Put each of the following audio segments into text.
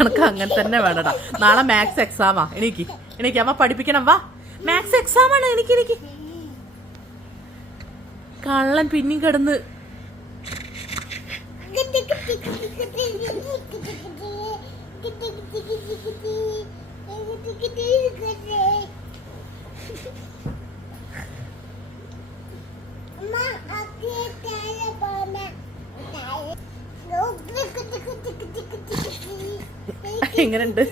എനക്ക് അങ്ങനെ തന്നെ വേണ്ടടാ നാളെ മാത്സ് എക്സാമാ എനിക്ക് എനിക്ക് അമ്മ പഠിപ്പിക്കണം. വാ. മാത്സ് എക്സാമാണ് എനിക്ക് എനിക്ക് കള്ളൻ പിന്നെയും കിടന്ന്. എങ്ങനെയുണ്ട്?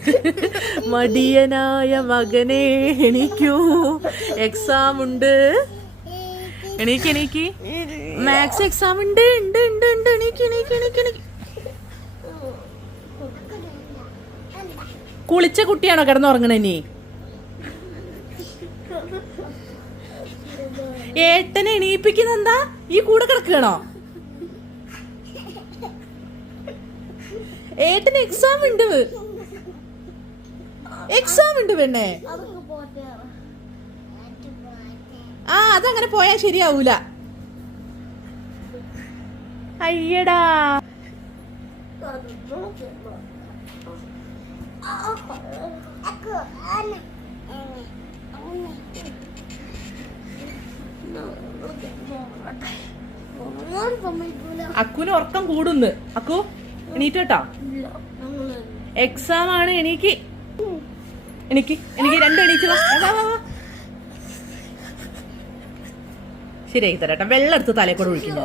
മടിയനായ മകനെ എണീക്കൂ. എക്സാം ഉണ്ട്. എണീക്ക് എണീക്ക്. മാത്സ് എക്സാം ഉണ്ട് ഉണ്ട് ഉണ്ട് ഉണ്ട്. എണീക്ക് എണീക്ക് എണീക്ക് എണീക്ക്. കുളിച്ച കുട്ടിയാണോ കിടന്നുറങ്ങണ ഇനി? ഏട്ടനെ എണീപ്പിക്കുന്ന എന്താ? ഈ കൂടെ കിടക്കണോ ഏട്ടന് എക്സാം ഉണ്ട്. എക്സാം ഉണ്ട് പെണ്ണെ. അതങ്ങനെ പോയാൽ ശരിയാവൂല. അയ്യടാ. അക്കുന് ഉറക്കം കൂടുന്ന്. അക്കു എണീറ്റോട്ടാ? എക്സാം ആണ് എനിക്ക്. എനിക്ക് എനിക്ക് രണ്ട് എണീച്ചു വാ. വാ, വാ, ശരിയാക്കി തരാം വെള്ളം എടുത്ത് തലയിൽ കൂടെ ഒഴിക്കുന്നു